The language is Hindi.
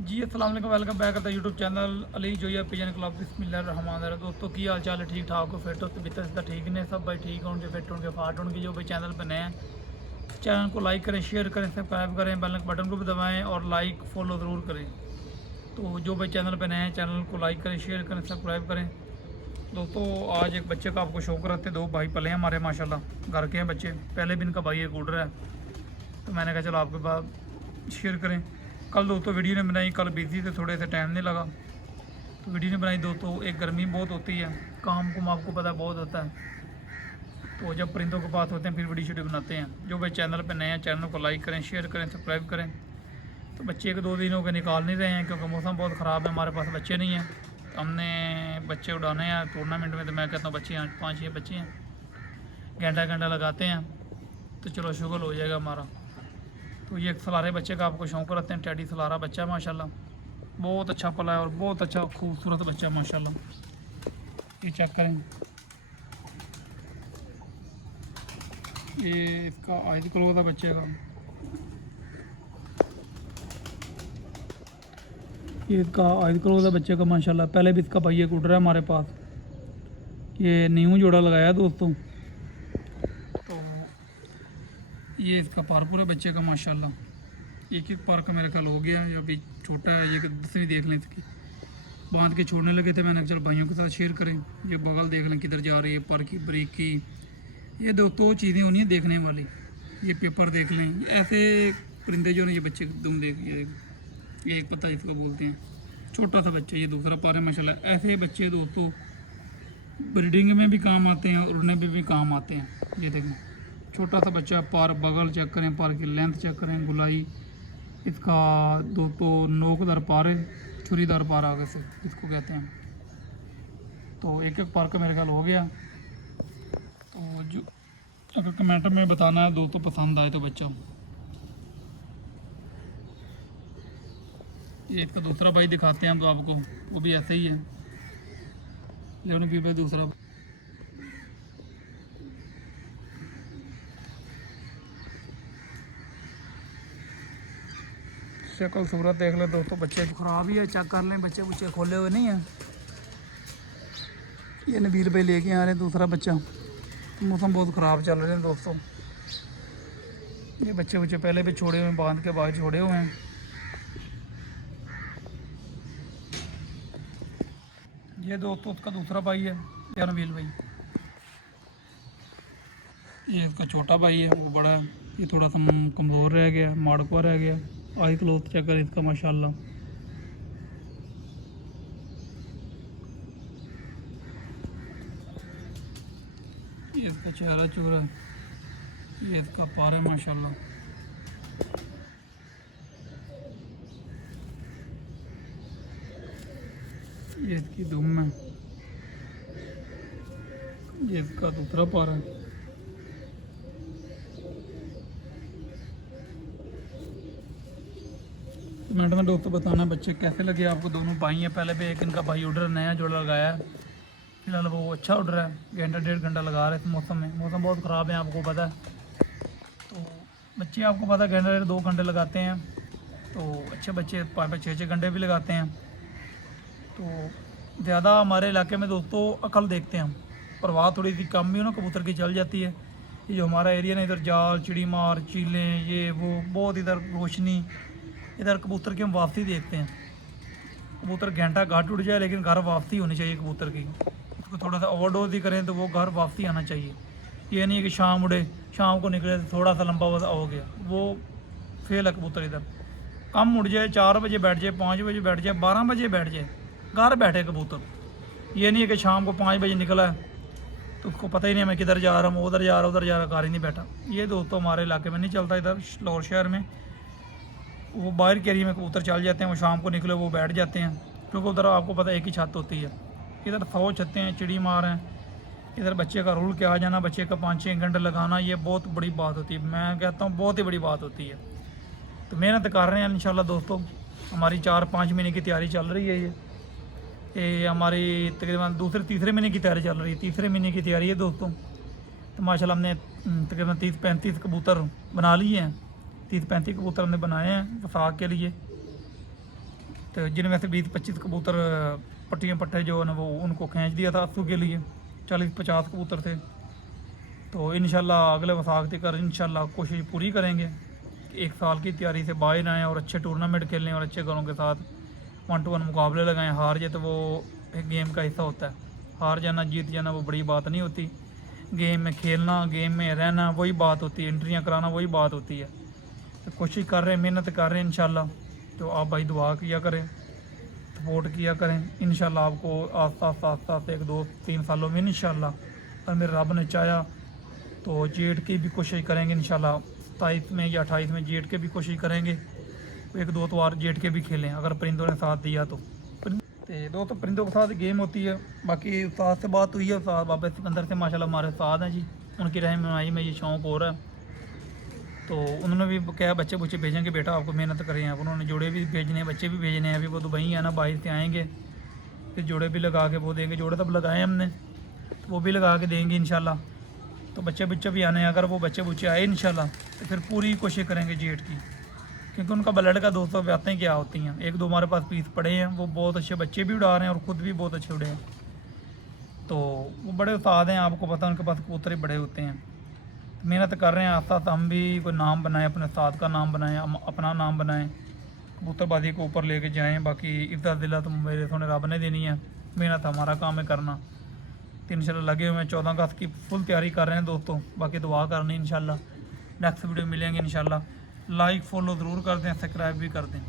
जी अस्सलाम वालेकुम, वेलकम बैक करता YouTube channel Ali Zoya pigeon club. बिस्मिल्लाहिर्रहमानिर्रहीम। दोस्तों की हाल चाल है? ठीक ठाक हो? फिट हो? तबीयत इसका ठीक ने? सब भाई ठीक होंगे, फिट होंगे, फाट होंगे। जो भाई चैनल पर नए हैं, चैनल को लाइक करें, शेयर करें, सब्सक्राइब करें, बेल बटन को भी दबाएं और लाइक फॉलो ज़रूर करें। तो जो भाई चैनल पर नए हैं, चैनल को लाइक करें, शेयर करें, सब्सक्राइब करें। दोस्तों आज एक बच्चे का आपको शौक रखते, दो भाई पले हैं हमारे माशाल्लाह, घर के हैं बच्चे। पहले भी इनका भाई एक उड़ रहा है, तो मैंने कहा चलो आपके पास शेयर करें। कल दोस्तों वीडियो ने बनाई, कल बिजी थे, थोड़े से टाइम नहीं लगा, तो वीडियो ने बनाई। दोस्तों एक गर्मी बहुत होती है, काम कुम आपको पता बहुत होता है, तो जब परिंदों के पास होते हैं फिर वीडियो शूडियो बनाते हैं। जो भाई चैनल पर नए हैं, चैनल को लाइक करें, शेयर करें, सब्सक्राइब करें। तो बच्चे एक दो दिनों के निकाल नहीं रहे हैं क्योंकि मौसम बहुत ख़राब है, हमारे पास बच्चे नहीं हैं। तो हमने बच्चे उड़ाने हैं टूर्नामेंट में, तो मैं कहता हूँ बच्चे हैं 5-6 बच्चे हैं, घंटा घंटा लगाते हैं तो चलो शुगल हो जाएगा हमारा। तो ये सलारे बच्चे का आपको शौक रखते हैं, टैडी सलारा बच्चा है माशाल्लाह, बहुत अच्छा पला है और बहुत अच्छा खूबसूरत बच्चा है माशाल्लाह। ये चेक करें, ये इसका आयत क्लोज है बच्चे का, ये इसका आयत क्लोज है बच्चे का माशाल्लाह। पहले भी इसका भाई एक उड़ रहा है हमारे पास, ये न्यू जोड़ा लगाया है दोस्तों। तो ये इसका पारपुर है बच्चे का माशाल्लाह। एक पार का मेरा ख्याल हो गया, या अभी छोटा है, ये 10वीं देख लें इसकी। बांध के छोड़ने लगे थे, मैंने चल भाइयों के साथ शेयर करें। ये बगल देख लें किधर जा रही है, पर की ब्रेक की, ये दो चीज़ें होनी है देखने वाली। ये पेपर देख लें, ऐसे परिंदे जो ना ये बच्चे दुम देख, ये एक पता इसको बोलते हैं, छोटा सा बच्चा, ये दूसरा पार है माशाल्लाह। ऐसे बच्चे दोस्तों ब्रीडिंग में भी काम आते हैं और उड़ने में भी काम आते हैं। ये देखें छोटा सा बच्चा, पार बगल चेक करें, पार की लेंथ चेक करें, गुलाई इसका दोस्तों नोकदार पार है, छुरीदार पार आगे से इसको कहते हैं। तो एक एक पार का मेरे ख्याल हो गया। तो जो अगर कमेंट में बताना है दोस्तों पसंद आए तो बच्चा। ये इसका दूसरा भाई दिखाते हैं हम तो आपको, वो भी ऐसे ही है, लेकिन भी भाई दूसरा। शक्ल सूरत देख ले दोस्तों, बच्चे ख़राब ही है, चेक कर लें, बच्चे बुच्चे खोले हुए नहीं हैं। ये नबील भाई लेके आ रहे हैं दूसरा बच्चा। मौसम बहुत ख़राब चल रहे हैं दोस्तों, ये बच्चे बुच्चे पहले भी छोड़े हुए हैं, बांध के बाहर छोड़े हुए हैं। ये दोस्तों उसका दूसरा भाई है, या नबील भाई। ये इसका छोटा भाई है, वो बड़ा है, ये थोड़ा सा कमज़ोर रह गया, माड़कुआ रह गया। आई क्लोथ चेक कर इसका माशाल्लाह। ये इसका चेहरा चूरा, ये इसका पार है माशाल्लाह। ये इसकी दुम है, ये इसका दूसरा पार है। कमेंट में दोस्तों बताना बच्चे कैसे लगे आपको। दोनों भाई हैं, पहले भी एक इनका भाई उड़ नया जोड़ा लगाया है, फिलहाल वो अच्छा उड़ रहा है। घंटा 1.5 घंटा लगा रहे थे मौसम में, मौसम बहुत ख़राब है आपको पता है। तो बच्चे आपको पता है घंटा 2 घंटे लगाते हैं, तो अच्छे बच्चे 5-6 घंटे भी लगाते हैं। तो ज़्यादा हमारे इलाके में दोस्तों अकल देखते हैं हम, परवाह थोड़ी सी कम ही हो ना कबूतर की चल जाती है। ये जो हमारा एरिया ना, इधर जाल, चिड़ी मार, चीलें, ये वो बहुत, इधर रोशनी, इधर कबूतर की हम वापसी देखते हैं। कबूतर घंटा घाट उड़ जाए लेकिन घर वापसी होनी चाहिए कबूतर की। उसको थोड़ा सा ओवरडोज ही करें तो वो घर वापसी आना चाहिए। ये नहीं है कि शाम उड़े, शाम को निकले तो थोड़ा सा लंबा हो गया, वो फेल है कबूतर। इधर कम उड़ जाए, 4 बजे बैठ जाए, 5 बजे बैठ जाए, 12 बजे बैठ जाए, घर बैठे कबूतर। ये नहीं है कि शाम को 5 बजे निकला है तो उसको पता ही नहीं है मैं किधर जा रहा हूँ, उधर जा रहा, घर ही नहीं बैठा। ये दोस्तों हमारे इलाके में नहीं चलता, इधर लाहौर शहर में वो बाहर के एरिया में कबूतर चल जाते हैं, वो शाम को निकले वो बैठ जाते हैं, क्योंकि उधर आपको पता है एक ही छत होती है। इधर 100 छतें हैं, चिड़ी मार हैं। इधर बच्चे का रूल के आ जाना, बच्चे का 5-6 घंटे लगाना, ये बहुत बड़ी बात होती है, मैं कहता हूँ बहुत ही बड़ी बात होती है। तो मेहनत कर रहे हैं इंशाल्लाह दोस्तों, हमारी 4-5 महीने की तैयारी चल रही है। ये हमारी तकरीबन तीसरे महीने की तैयारी चल रही है, तीसरे महीने की तैयारी है दोस्तों। तो माशाल्लाह हमने तकरीबन 30-35 कबूतर बना लिए हैं, 30-35 कबूतर हमने बनाए हैं वफाक के लिए। तो जिनमें से 20-25 कबूतर पट्टियाँ पट्टे जो है ना वो उनको खींच दिया था असूल के लिए, 40-50 कबूतर थे। तो इंशाल्लाह अगले वसाख तक इंशाल्लाह कोशिश पूरी करेंगे कि 1 साल की तैयारी से बाहर आएँ और अच्छे टूर्नामेंट खेलें और अच्छे घरों के साथ 1-to-1 मुकाबले लगाएं। हार जाए तो वो एक गेम का हिस्सा होता है, हार जाना जीत जाना वो बड़ी बात नहीं होती। गेम में खेलना, गेम में रहना वही बात होती है, एंट्रियाँ कराना वही बात होती है। तो कोशिश कर रहे हैं, मेहनत कर रहे हैं इंशाल्लाह। तो आप भाई दुआ किया करें, सपोर्ट किया करें। इंशाल्लाह आपको आस्ता 1-2-3 सालों में इंशाल्लाह और मेरे रब ने चाहा तो जेठ की भी कोशिश करेंगे इंशाल्लाह। 27 में या 28 में जेठ के भी कोशिश करेंगे, 1-2 बार जेठ के भी खेलें अगर परिंदों ने साथ दिया तो। दो तो परिंदों के साथ गेम होती है। बाकी उस्ताद से बात हुई है, उस्ताद बाबा सिकंदर से माशाल्लाह हमारे उस्ताद हैं जी, उनकी रहनुमाई में ये शौक़ हो रहा है। तो उन्होंने भी क्या बच्चे बुच्चे भेजेंगे, बेटा आपको मेहनत करें। अब उन्होंने जोड़े भी भेजने हैं, बच्चे भी भेजने हैं। अभी वो दुबई है ना, बाहर से आएंगे, फिर जोड़े भी लगा के वो देंगे। जोड़े तब लगाए हमने, तो वो भी लगा के देंगे इंशाल्लाह। तो बच्चे बुच्चे भी आने हैं, अगर वो बच्चे बुच्चे आए इंशाल्लाह तो फिर पूरी कोशिश करेंगे जेठ की, क्योंकि उनका ब्लड का दोस्तों बातें क्या होती हैं। 1-2 हमारे पास पीस पड़े हैं, वो बहुत अच्छे बच्चे भी उड़ा रहे हैं और ख़ुद भी बहुत अच्छे उड़े हैं। तो वो बड़े उस्ताद हैं, आपको पता है उनके पास कबूतर ही बड़े होते हैं। मेहनत कर रहे हैं, आस्ता आस्ता हम भी कोई नाम बनाएं, अपने उस्ताद का नाम बनाएं, हम अपना नाम बनाएं, कबूतरबाजी को ऊपर लेके जाएं। बाकी इफ़्ज़ा दिला तो मेरे सोने रब ने देनी है, मेहनत हमारा काम है करना। तो इंशाल्लाह लगे हुए हैं, 14 अगस्त की फुल तैयारी कर रहे हैं दोस्तों। बाकी दुआ करनी इंशाल्लाह। नेक्स्ट वीडियो मिलेंगे इंशाल्लाह। लाइक फॉलो ज़रूर कर दें, सब्सक्राइब भी कर दें।